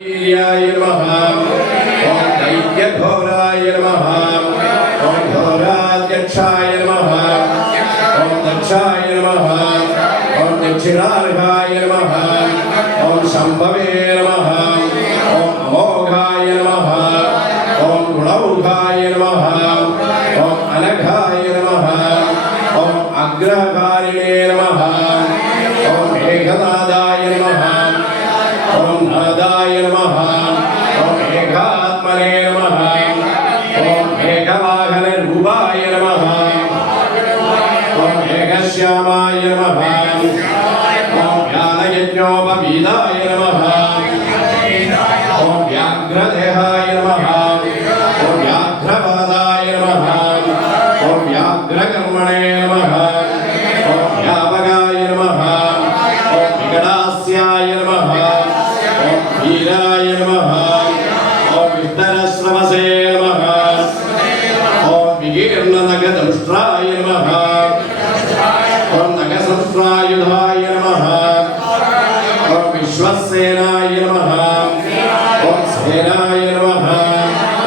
वीर्याय नमः। ओम दैत्यघोराय नमः। ओम घोराध्यक्षाय नमः। ओम दक्षाय नमः। ओम दक्षिणार्घाय नमः। ओम शंभवे नमः। ओम अमोघाय नमः। ओम गुणौघाय नमः। ओम अनघाय नमः। ओम अग्रहारिणे नमः। ओम मेघनादाय नमः। ओम नादाय नमः। ओम मेघात्मने नमः। ओम मेघवाहन रूपाय नमः। ओम मेघश्यामाय नमः। ओम ज्ञानयज्ञोपवीताय नमः। ओम व्याघ्रदेहाय नमः। ओम व्याघ्रपादाय नमः। ओम व्याघ्रकर्मणे नमः। ओम व्यापकाय नमः। ओम विकटास्याय नमः। ओम वीराय नमः। ओम विष्णुरश्रवसे नमः। ओम विकीर्णनगदंष्ट्राय नमः। ओम नगसंस्त्रायुधाय नमः। ओम विश्वसेनाय नमः। ओम सेनाय नमः।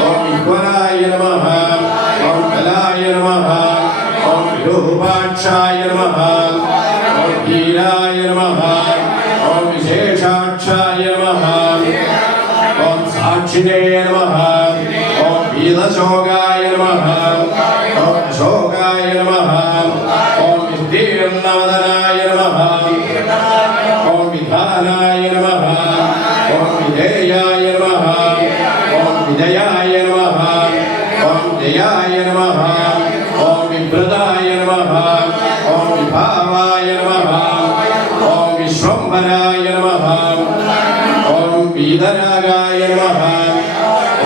ओम विह्वराय नमः। ओम बलाय नमः। ओम विरूपाक्षाय नमः। ओम वीराय नमः। ओम विशेषाक्षाय नमः। ओम साक्षिणे नमः। ओम वीरशोगाय नमः। ओम अशोकाय नमः। ओम विस्तीर्णवदनाय नमः। ओम विधानाय नमः। ओम विधेयाय नमः। ओम विजयाय नमः। ओम जयाय नमः। ओम विभ्रदाय नमः। ओम विभावाय नमः। ओम विश्वम्भराय नमः। ओम वीतरागाय नमः।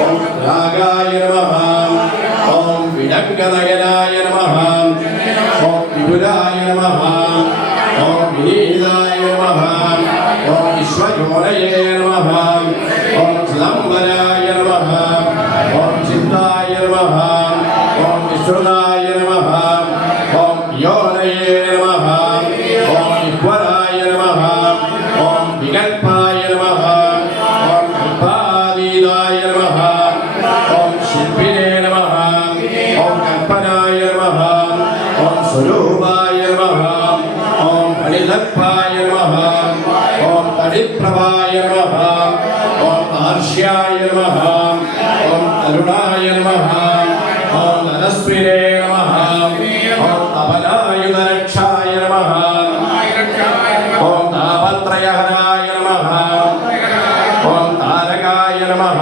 ओम रागाय नमः। ओम विडङ्गनगराय नमः। ओम विपुलाय नमः। ओम विनीताय नमः। ओम विश्वयोनये नमः। ओम चिदम्बराय नमः। ओम चित्ताय नमः। ओम विश्रुताय नमः। ओम योनये नमः। ओम विह्वराय नमः। ओम विकल्पाय नमः। ओम कल्पातीताय नमः। ओम शिल्पिने नमः। ओम कल्पनाय नमः। ओम स्वरूपाय नमः। ओम फणिदर्पाय नमः। ओम तडिप्रभाय नमः। ओम तार्ष्याय नमः। ओम तरुणाय नमः। ओम नरस्विने नमः। ओम तपलायुधरक्षाय नमः। ओम तापत्रयहराय नमः। ओम तारकाय नमः।